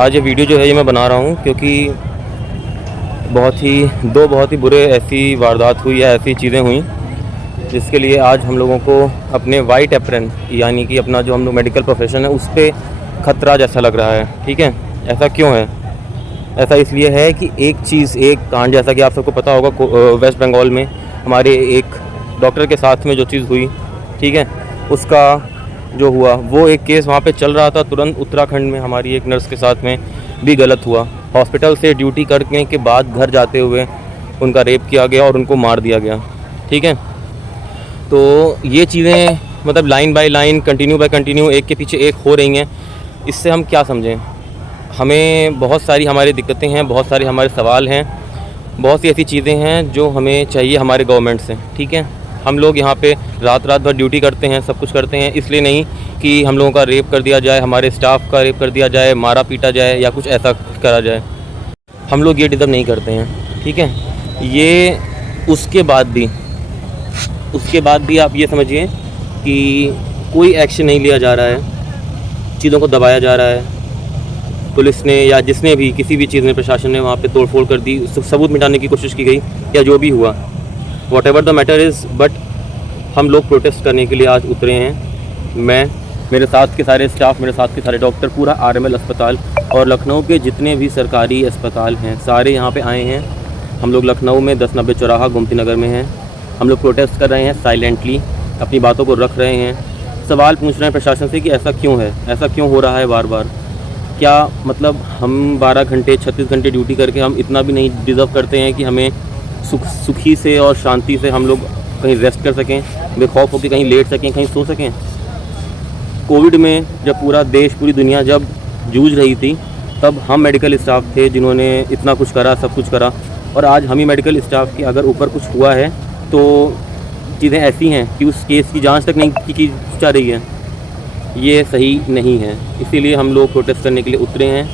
आज ये वीडियो जो है ये मैं बना रहा हूँ क्योंकि बहुत ही बुरे ऐसी वारदात हुई या ऐसी चीज़ें हुई जिसके लिए आज हम लोगों को अपने वाइट एप्रन यानी कि अपना जो हम लोग मेडिकल प्रोफेशन है उस पर ख़तरा जैसा लग रहा है। ठीक है, ऐसा क्यों है? ऐसा इसलिए है कि एक कांड, जैसा कि आप सबको पता होगा, वेस्ट बंगाल में हमारे एक डॉक्टर के साथ में जो चीज़ हुई, ठीक है, उसका जो हुआ वो एक केस वहाँ पे चल रहा था। तुरंत उत्तराखंड में हमारी एक नर्स के साथ में भी गलत हुआ। हॉस्पिटल से ड्यूटी करने के बाद घर जाते हुए उनका रेप किया गया और उनको मार दिया गया। ठीक है, तो ये चीज़ें मतलब line by line, continue by continue, एक के पीछे एक हो रही हैं। इससे हम क्या समझें? हमें बहुत सारी हमारी दिक्कतें हैं, बहुत सारे हमारे सवाल हैं, बहुत सी ऐसी चीज़ें हैं जो हमें चाहिए हमारे गवर्नमेंट से। ठीक है, हम लोग यहाँ पे रात भर ड्यूटी करते हैं, सब कुछ करते हैं, इसलिए नहीं कि हम लोगों का रेप कर दिया जाए, हमारे स्टाफ का रेप कर दिया जाए, मारा पीटा जाए या कुछ ऐसा करा जाए। हम लोग ये डिज़र्व नहीं करते हैं। ठीक है, ये उसके बाद भी आप ये समझिए कि कोई एक्शन नहीं लिया जा रहा है, चीज़ों को दबाया जा रहा है। पुलिस ने या जिसने भी, किसी भी चीज़ में, प्रशासन ने वहाँ पे तोड़फोड़ कर दी, सबूत मिटाने की कोशिश की गई या जो भी हुआ, what ever the matter is, but हम लोग प्रोटेस्ट करने के लिए आज उतरे हैं। मैं, मेरे साथ के सारे स्टाफ, मेरे साथ के सारे डॉक्टर, पूरा आरएमएल अस्पताल और लखनऊ के जितने भी सरकारी अस्पताल हैं सारे यहाँ पे आए हैं। हम लोग लखनऊ में 1090 चौराहा गोमती नगर में हैं। हम लोग प्रोटेस्ट कर रहे हैं, साइलेंटली अपनी बातों को रख रहे हैं, सवाल पूछ रहे हैं प्रशासन से कि ऐसा क्यों है, ऐसा क्यों हो रहा है बार बार। क्या मतलब हम 12 घंटे 36 घंटे ड्यूटी करके हम इतना भी नहीं डिज़र्व करते हैं कि हमें सुखी से और शांति से हम लोग कहीं रेस्ट कर सकें, बेखौफ होकर कहीं लेट सकें, कहीं सो सकें? कोविड में जब पूरा देश, पूरी दुनिया जब जूझ रही थी, तब हम मेडिकल स्टाफ थे जिन्होंने इतना कुछ करा, सब कुछ करा, और आज हम ही मेडिकल स्टाफ के अगर ऊपर कुछ हुआ है तो चीज़ें ऐसी हैं कि उस केस की जांच तक नहीं की जा रही है। ये सही नहीं है, इसीलिए हम लोग प्रोटेस्ट करने के लिए उतरे हैं।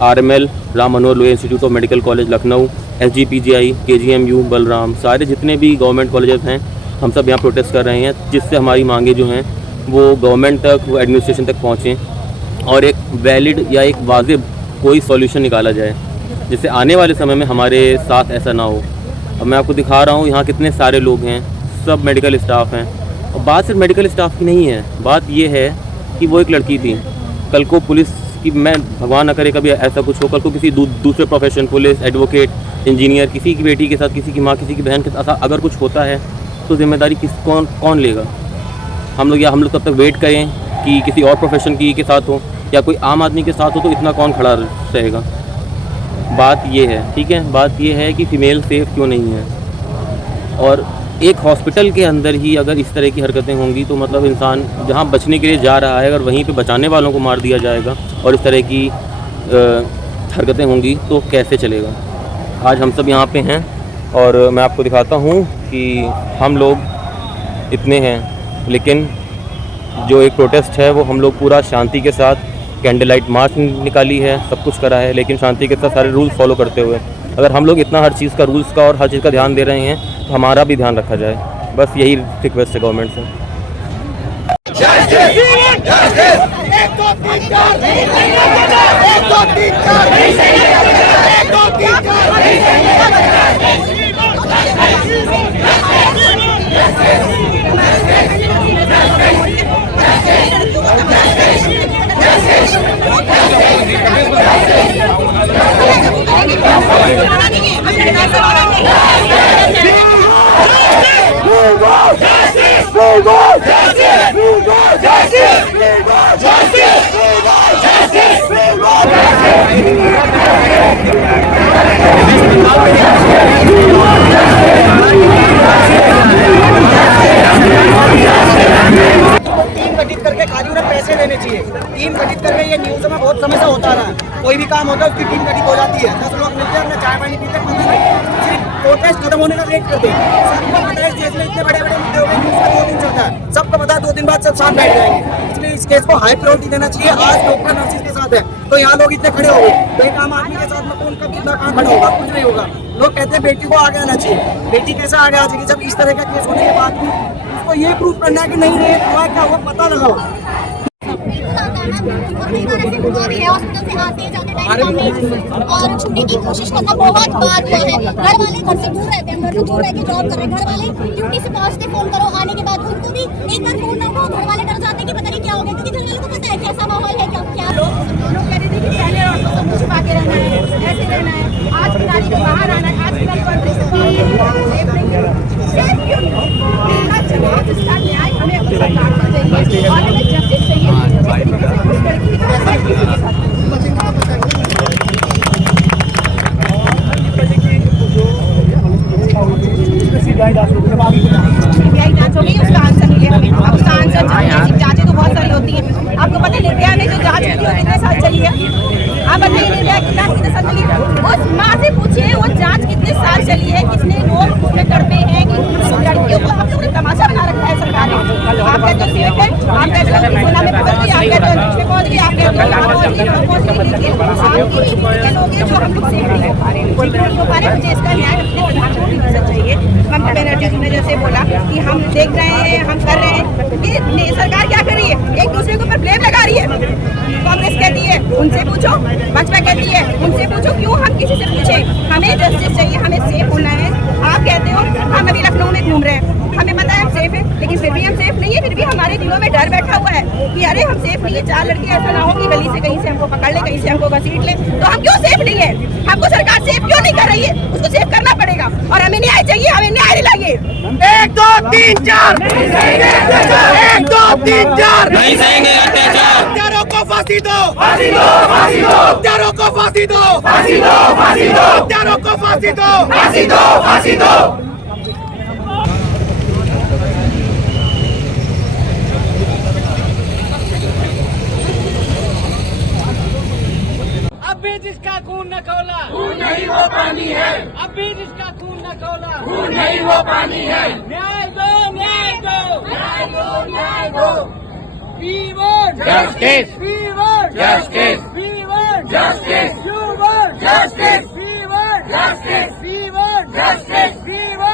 RML, Ram Manohar Lohia institute of medical college Lucknow, SGPGI, KGMU, Balram, सारे जितने भी गवर्नमेंट कॉलेजेस हैं, हम सब यहाँ प्रोटेस्ट कर रहे हैं, जिससे हमारी मांगे जो हैं वो गवर्नमेंट तक, वो एडमिनिस्ट्रेशन तक पहुँचें और एक वैलिड या एक वाजिब कोई सॉल्यूशन निकाला जाए, जिससे आने वाले समय में हमारे साथ ऐसा ना हो। अब मैं आपको दिखा रहा हूँ यहाँ कितने सारे लोग हैं, सब मेडिकल स्टाफ हैं। और बात सिर्फ मेडिकल स्टाफ की नहीं है, बात ये है कि वो एक लड़की थी, कल को पुलिस की, मैं भगवान न करे कभी ऐसा कुछ हो, कल को किसी दूसरे प्रोफेशन, पुलिस, एडवोकेट, इंजीनियर, किसी की बेटी के साथ, किसी की माँ, किसी की बहन के साथ अगर कुछ होता है तो जिम्मेदारी कौन लेगा? हम लोग तब तक वेट करें कि किसी और प्रोफेशन के साथ हो या कोई आम आदमी के साथ हो, तो इतना कौन खड़ा रहेगा? बात ये है, ठीक है, बात ये है कि फ़ीमेल सेफ़ क्यों नहीं है। और एक हॉस्पिटल के अंदर ही अगर इस तरह की हरकतें होंगी तो मतलब इंसान जहाँ बचने के लिए जा रहा है, अगर वहीं पे बचाने वालों को मार दिया जाएगा और इस तरह की हरकतें होंगी तो कैसे चलेगा? आज हम सब यहाँ पे हैं और मैं आपको दिखाता हूँ कि हम लोग इतने हैं, लेकिन जो एक प्रोटेस्ट है वो हम लोग पूरा शांति के साथ, कैंडल लाइट मार्च निकाली है, सब कुछ करा है, लेकिन शांति के साथ सारे रूल्स फॉलो करते हुए। अगर हम लोग इतना हर चीज़ का, रूल्स का और हर चीज़ का ध्यान दे रहे हैं तो हमारा भी ध्यान रखा जाए। बस यही रिक्वेस्ट है गवर्नमेंट से। करके खाली उन्हें पैसे देने चाहिए। टीम गठित करके, ये न्यूज़ में बहुत समय से होता रहा है, कोई भी काम होता है उसकी टीम गठित हो जाती है, 10 लोग मिलते हैं, अपना चाय पानी पीते हैं, सिर्फ प्रोटेस्ट खत्म होने का वेट करते हैं। सबको पता है इस केस में इतने बड़े बड़े मुद्दे हो गए, न्यूज़ का 2 दिन चलता है, सबको पता है 2 दिन बाद सब साथ बैठ जाएंगे। इसलिए इस केस को हाई प्रायोरिटी देना चाहिए। आज डॉक्टर नर्सिस के साथ है तो यहाँ लोग इतने खड़े हो गए, तो एक आम आदमी के साथ में कौन कब कितना कहाँ खड़ा होगा? कुछ नहीं होगा। लोग कहते हैं बेटी को आगे आना चाहिए, बेटी कैसे आगे आ जाएगी जब इस तरह का केस होने के बाद भी उसको ये प्रूफ करना है कि नहीं हुआ, क्या हुआ, पता लगाओ। कई बार ऐसे हुआ भी है, हॉस्पिटल से आते जाते टाइम में और छुट्टी की कोशिश करना बहुत बार हुआ है। घर वाले घर से दूर रहते हैं, घर से दूर रह के जॉब कर रहे हैं, घर वाले ड्यूटी से पहुंचते फोन करो, आने के बाद उनको भी एक बार फोन ना हो, घर वाले डर जाते हैं कि पता नहीं क्या हो गया, क्योंकि घर वालों को पता है कैसा माहौल है, क्या लोग कह रहे थे कि पहले और सब कुछ छुपा के रहना है, ऐसे रहना है, आज की तारीख में बाहर आना है, आज की तारीख पर सेफ क्यों नहीं? इसका जवाब, इसका न्याय हमें अपनी सरकार को चाहिए और हमें जस्टिस चाहिए। जिस तरीके से उस लड़की की तरह से किसी के साथ सीबीआई जांच हो गई, उसका आंसर मिले हमें। अब उसका आंसर चाहिए। जांचें तो बहुत सारी होती हैं। आपको पता है निर्भया में जो जांच हुई थी वो कितने साल चली है? आप बताइए निर्भया की जांच कितने साल चली है? उस माँ से पूछिए वो जांच कितने साल चली है, कितने लोग उसमें करते हैं कि लड़कियों को हम लोगों ने तमाशा बना रखा है सरकार ने। आप कहते हो सेफ है, आप कहते हो सेना में पहुंच गई, आप कहते हो अंतरिक्ष में पहुंच गई, आप कहते हो यहाँ पहुंच गई, वहाँ पहुंच गई, लेकिन आपकी ही भूमिका लोग हैं जो हम लोग सेफ नहीं हो पा रहे हैं, बिल्कुल नहीं हो पा रहे। मुझे इसका न्याय अपने प्रधानमंत्री जी से चाहिए। ममता बनर्जी जी ने जैसे बोला कि हम देख रहे हैं, हम कर रहे हैं, ये सरकार क्या कर रही है? एक दूसरे के ऊपर ब्लेम लगा रही है। कांग्रेस कहती है उनसे पूछो, भाजपा कहती है उनसे पूछो, क्यों हम किसी से पूछे? हमें जस्टिस चाहिए, हमें सेफ होना है। आप कहते हो हम अभी लखनऊ में घूम रहे हैं, हमें पता है हम सेफ है, लेकिन फिर भी हम सेफ नहीं है, फिर भी हमारे दिलों में डर बैठा हुआ है कि अरे हम सेफ नहीं है। चार लड़के ऐसा ना हो कि गली से कहीं से हमको पकड़ ले, कहीं से हमको घसीट ले, तो हम क्यों सेफ नहीं है? हमको सरकार सेफ क्यों नहीं कर रही है? उसको सेफ करना पड़ेगा और हमें न्याय चाहिए, हमें न्याय दिलाइए। 1 2 3 4 1 2 3 4 नहीं सहेंगे अत्याचार, हत्यारों को फांसी दो, फांसी दो, फांसी दो, हत्यारों को फांसी दो, फांसी दो, फांसी दो, हत्यारों को फांसी दो, फांसी दो, फांसी दो। अब भी जिसका खून न खौला, खून नहीं वो पानी है, अब भी जिसका खून न खौला, खून नहीं वो पानी है। न्याय दो, न्याय दो, न्याय दो, न्याय दो। We want Justice. We want Justice. We want Justice. You want Justice. We want Justice. We want Justice. We want